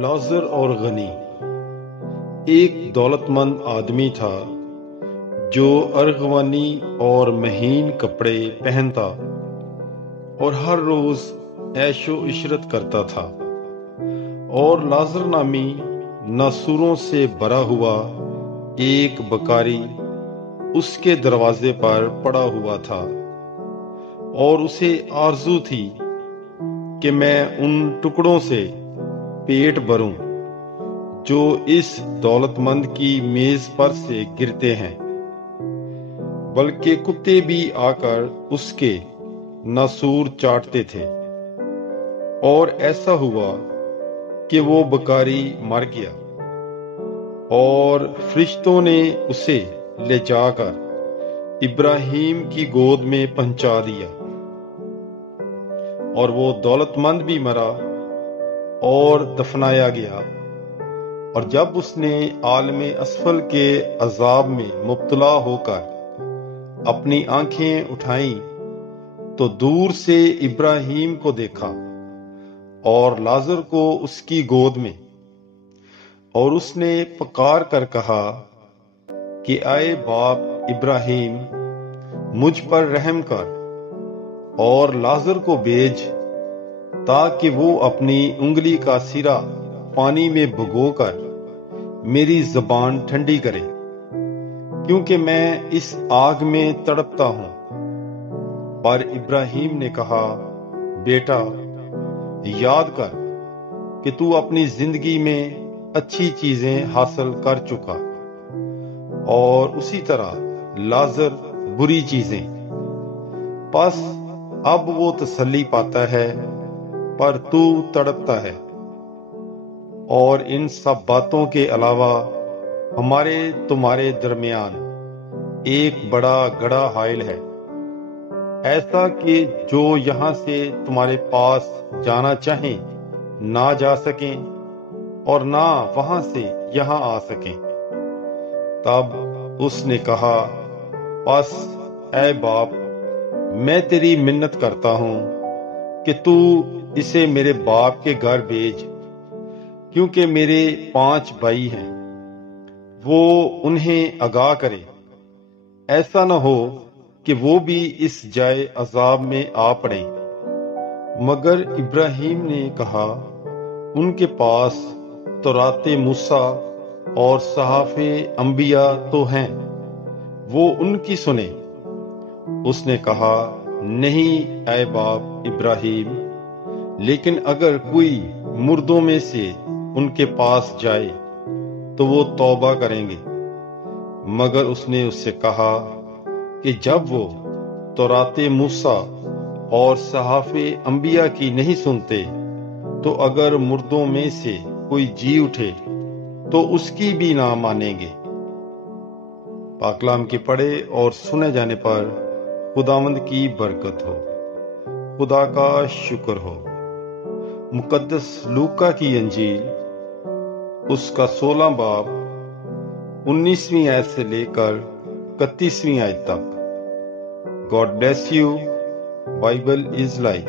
لازر اور غنی۔ ایک دولت مند آدمی تھا جو ارغوانی اور مہین کپڑے پہنتا اور ہر روز عیش و عشرت کرتا تھا، اور لازر نامی ناسوروں سے بھرا ہوا ایک بکاری اس کے دروازے پر پڑا ہوا تھا، اور اسے آرزو تھی کہ میں ان ٹکڑوں سے پیٹ بھروں جو اس دولت مند کی میز پر سے گرتے ہیں، بلکہ کتے بھی آ کر اس کے ناسور چاٹتے تھے۔ اور ایسا ہوا کہ وہ بکاری مر گیا، اور فرشتوں نے اسے لے جا کر ابراہیم کی گود میں پہنچا دیا، اور وہ دولت مند بھی مرا اور دفنایا گیا۔ اور جب اس نے عالم اسفل کے عذاب میں مبتلا ہو کر اپنی آنکھیں اٹھائیں تو دور سے ابراہیم کو دیکھا اور لازر کو اس کی گود میں، اور اس نے پکار کر کہا کہ اے باپ ابراہیم، مجھ پر رحم کر اور لازر کو بھیج تاکہ وہ اپنی انگلی کا سرا پانی میں بھگو کر میری زبان ٹھنڈی کرے، کیونکہ میں اس آگ میں تڑپتا ہوں۔ پر ابراہیم نے کہا، بیٹا، یاد کر کہ تو اپنی زندگی میں اچھی چیزیں حاصل کر چکا، اور اسی طرح لازر بری چیزیں، پس اب وہ تسلی پاتا ہے پر تو تڑپتا ہے۔ اور ان سب باتوں کے علاوہ ہمارے تمہارے درمیان ایک بڑا گڑھا حائل ہے، ایسا کہ جو یہاں سے تمہارے پاس جانا چاہیں نہ جا سکیں، اور نہ وہاں سے یہاں آ سکیں۔ تب اس نے کہا، پس اے باپ، میں تیری منت کرتا ہوں کہ تو اسے میرے باپ کے گھر بھیج، کیونکہ میرے 5 بھائی ہیں، وہ انہیں آگاہ کرے، ایسا نہ ہو کہ وہ بھی اس جائے عذاب میں آ پڑیں۔ مگر ابراہیم نے کہا، ان کے پاس تورات موسیٰ اور صحائف انبیاء تو ہیں، وہ ان کی سنیں۔ اس نے کہا، نہیں اے باپ ابراہیم، لیکن اگر کوئی مردوں میں سے ان کے پاس جائے تو وہ توبہ کریں گے۔ مگر اس نے اس سے کہا کہ جب وہ تورات موسیٰ اور صحائف انبیاء کی نہیں سنتے تو اگر مردوں میں سے کوئی جی اٹھے تو اس کی بھی نہ مانیں گے۔ پاک کلام کے پڑھے اور سنے جانے پر خداوند کی برکت ہو۔ خدا کا شکر ہو۔ مقدس لوکا کی انجیل اس کا 16 باب 19ویں آیت سے لے کر 31ویں آیت تک۔ God bless you. Bible is life.